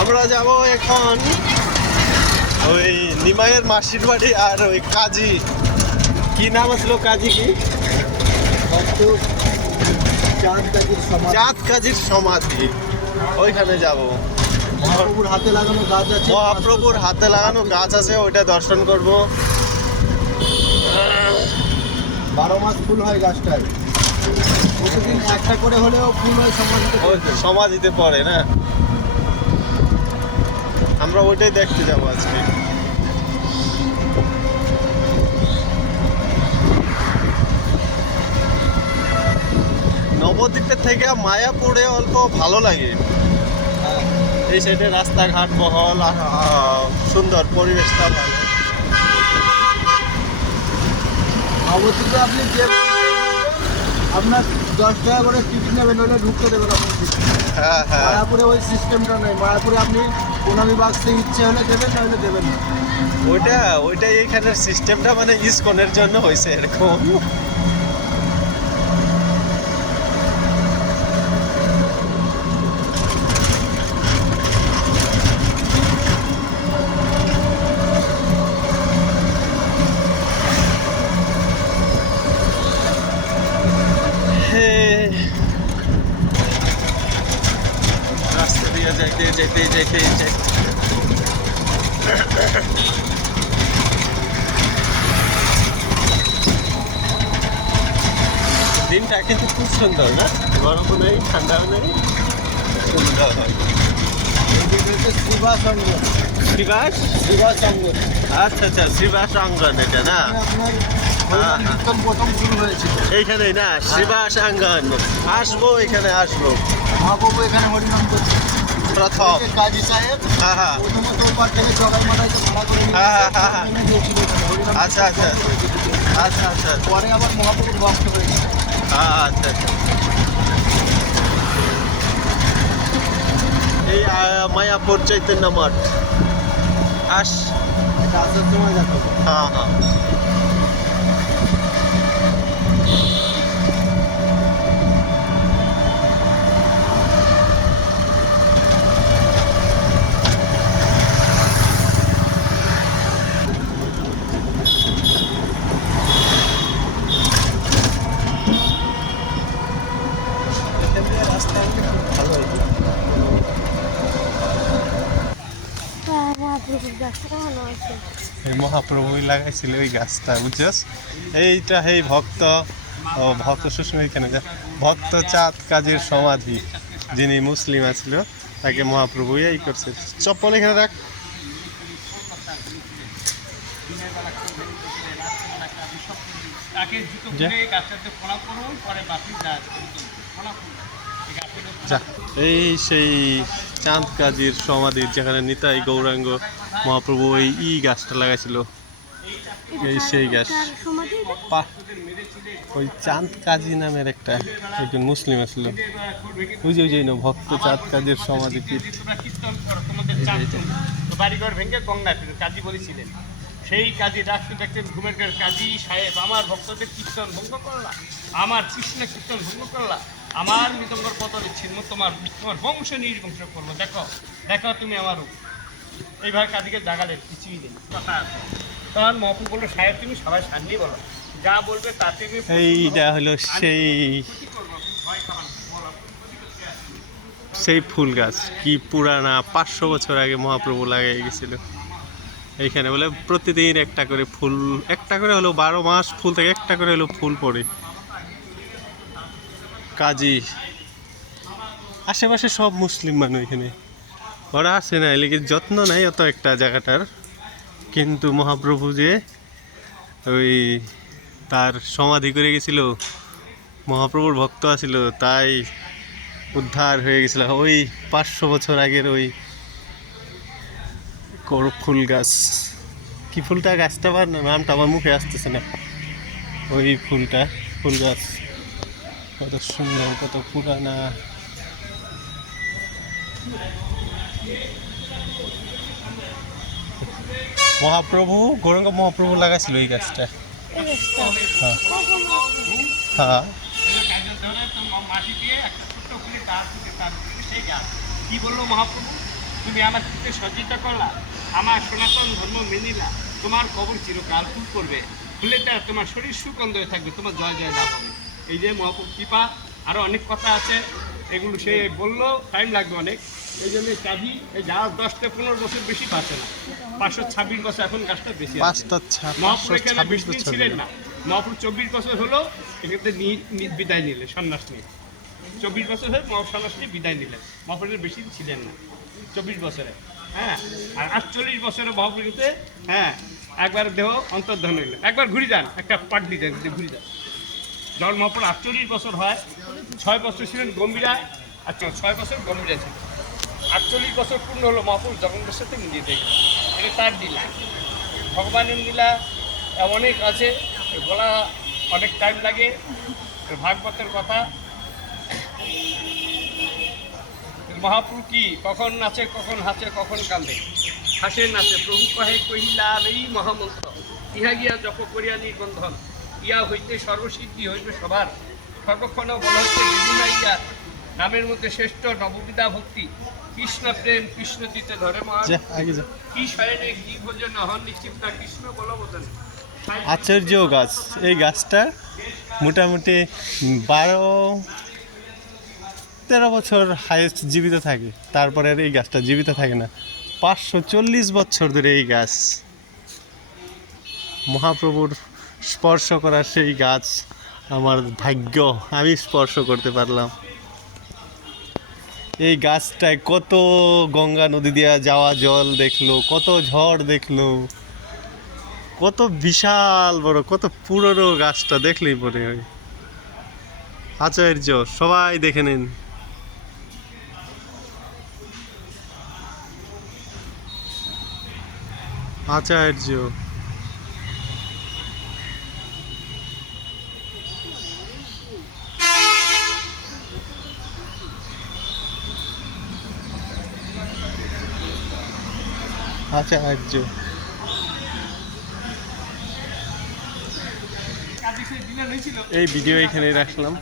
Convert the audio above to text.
আমরা যাব এখন ওই নিমাইয়ের মাসির বাড়ি আর ওই কাজী কি নাম আসলো কাজী কি চাঁদ কাজীর সমাধি ওইখানে যাব। মহাপ্রভুর হাতে লাগানো গাছ আছে, মহাপ্রভুর হাতে লাগানো গাছ আছে, ওইটা দর্শন করব। 12 মাস ফুল হয় গাছটায়, প্রতিদিন একটা করে হলেও ফুল হয় সমাধিতে পড়ে না। আমরা ওইটাই দেখতে যাবো আজকে। নবদ্বীপের থেকে মায়াপুরে অল্প ভালো লাগে। এই সাইডে রাস্তাঘাট বহল আর সুন্দর, পরিবেশটা ভালো। নবদ্বীপে আপনি যে আপনার 10 টাকা করে টিকিট নেবেন, নইলে ঢুকতে দেবেন আপনার। হ্যাঁ হ্যাঁ, মায়াপুরে ওই সিস্টেমটা নেই। মায়াপুরে আপনি প্রণামী বাক্সে ইচ্ছে হলে দেবেন, নইলে দেবেন না। ওইটাই এইখানের সিস্টেমটা, মানে ইসকনের জন্য হয়েছে এরকম। রাস্তা দিয়ে যেতে দিনটা কিন্তু খুব সুন্দর না, গরমও নেই ঠান্ডাও নেই, সুন্দর। শ্রীবাস অঙ্গন, শ্রীবাস শ্রীবাস অঙ্গন। আচ্ছা আচ্ছা, শ্রীবাস অঙ্গন এটা না, আপনার কীর্তন প্রথম শুরু হয়েছিল এইখানেই না, শ্রীবাস অঙ্গন। আসবো, এখানে আসবো। মহাপ্রভু এখানে হরিনাম করছে প্রথম কাজী সাহেব। হ্যাঁ হ্যাঁ প্রথমত ওপার থেকে জগাই মাথায় ভাড়া করে নিয়ে হ্যাঁ, হ্যাঁ, হ্যাঁ, হ্যাঁ। এখানে দিয়েছিল এখানে হরিনাম আচ্ছা, আচ্ছা। আচ্ছা আচ্ছা পরে আবার মহাপ্রভুর ভক্ত হয়েছে। আচ্ছা আচ্ছা। এই মায়াপুর চৈতন্য মঠ এটা আসার সময় দেখো। হ্যাঁ হ্যাঁ। রাস্তা ভালো হয়েছে। এই মহাপ্রভুই লাগাইছিল ওই গাছটা, বুঝছস? এইটা এই ভক্ত সুস্মিত এখানে ভক্ত চাঁদ কাজীর সমাধি, যিনি মুসলিম আছিল, তাকে মহাপ্রভুই এই করছে। চপ্পল এখানে রাখ। এই সেই চাঁদ কাজীর সমাধি, যেখানে নিতাই গৌরাঙ্গ মহাপ্রভু ওই গাছটা লাগাইছিল। এই সেই গাছ, ওই চাঁদ কাজী নামের একটা একজন মুসলিম আছিল, ওই যে ভক্ত চাঁদ কাজীর সমাধি পীঠ। বাড়িঘর ভেঙে গঙ্গা কাজী বলেছিলেন, সেই কাজী ডাকতে ডাকতেন ঘুমের কাজী সাহেব, আমার ভক্তদের কীর্তন ভঙ্গ করলা, আমার কৃষ্ণ কীর্তন ভঙ্গ করলা, আমার মৃদঙ্গর পতনে ছিন্ন, তোমার বংশ নির্বংশ করবো, দেখো দেখো তুমি আমার রূপ। এইভাবে কাজীকে জাগালেন, কিছুই নেই কথা আছে। তখন মহাপ্রভু বললো, সাহেব তুমি সবাই সামনে বলো, যা বলবে তাতে এইটা হলো সেই ফুল গাছ, কি পুরানা, 500 বছর আগে মহাপ্রভু লাগাই গেছিল এইখানে। বলে প্রতিদিন একটা করে ফুল, একটা করে হলো 12 মাস ফুল থেকে একটা করে হলো ফুল পড়ে। কাজী আশেপাশে সব মুসলিম মানুষ, এখানে ওরা আসে না, এদিকে যত্ন নাই অত একটা জায়গাটার। কিন্তু মহাপ্রভু যে ওই তার সমাধি করে গেছিল, মহাপ্রভুর ভক্ত আছিল, তাই উদ্ধার হয়ে গেছিল ওই 500 বছর আগের ওই ফুল গাছ। কি ফুলটা, গাছটা নামটা আমার মুখে আসতেছে না। ওই ফুল গাছ কত সুন্দর, কত পুরানা। মহাপ্রভু গৌরাঙ্গ মহাপ্রভু লাগাইছিল এই গাছটা। হ্যাঁ হ্যাঁ, মাটি দিয়ে একটা ছোট্ট ফুলে তার সেই গাছ। কি বললো মহাপ্রভু, তুমি আমার ক্ষেত্রে সজ্জিত করলা, আমার সনাতন ধর্ম মেনিলা, তোমার কবর চিরকাল ফুল করবে, ফুলে তার তোমার শরীর সুগন্ধ হয়ে থাকবে, তোমার জয় জয় লাভ হবে। এই যে মহাপ্রভু কৃপা। আরও অনেক কথা আছে, এগুলো সে বললো, টাইম লাগবে অনেক। এই জন্য কাজী এই গাছ 10-15 বছর বেশি বাঁচে না, 526 বছর এখন গাছটা বেশি আছে। মহাপুর এখানে বেশি দিন ছিলেন না, মহাপুর 24 বছর হলো এক্ষেত্রে বিদায় নিলে, সন্ন্যাস নিয়ে 24 বছর হয়ে সন্ন্যাস নিয়ে বিদায় নিলেন। মহাপুরের বেশি দিন ছিলেন না 24 বছরে, হ্যাঁ। আর 48 বছরে মহাপুরীতে, হ্যাঁ, একবার দেহ অন্তর্ধান হইলেন। একবার ঘুরে যান, একটা পাক দিতেন, ঘুরে যান। যখন মহাপুর 48 বছর হয়, 6 বছর ছিলেন গম্ভীরা, আচ্ছা 6 বছর গম্ভীরা ছিল, 48 বছর পূর্ণ হলো মহাপুর জগন্নাথের সাথে মিলিয়ে দেখলেন। এটা তার লীলা, ভগবানের লীলা অনেক আছে, বলা অনেক টাইম লাগে। ভাগবতের কথা, মহাপ্রভু কি কখন নাচে, কখন হাসে, কখন কান্দে, হাসে নাচে প্রভু কহে কহিলা এই মহামন্ত্র, ইহা গিয়া জপ করিয়া নিবন্ধন, ইয়া হইতে সর্বসিদ্ধি হইবে সবার, সর্বক্ষণ বলা হচ্ছে বিভিন্ন ইয়া নামের মধ্যে শ্রেষ্ঠ নববিধা ভক্তি, কৃষ্ণ প্রেম কৃষ্ণ দিতে ধরে মহান, কি শয়নে কি ভোজন হন নিশ্চিত না কৃষ্ণ বলবদন। আচার্য গাছ, এই গাছটা মোটামুটি 12-13 বছর হাইয়েস্ট জীবিত থাকে, তারপরে আর এই গাছটা জীবিত থাকে না। 540 বছর ধরে এই গাছ, মহাপ্রভুর স্পর্শ করার সেই গাছ আমার ভাগ্য, আমি স্পর্শ করতে পারলাম। এই গাছটায় কত গঙ্গা নদী দিয়ে যাওয়া জল দেখলো, কত ঝড় দেখলো, কত বিশাল বড়, কত পুরনো গাছটা দেখলেই মনে হয়। আচার্য সবাই দেখে নিন। আচার্য আচার্য এই ভিডিও এখানে রাখলাম।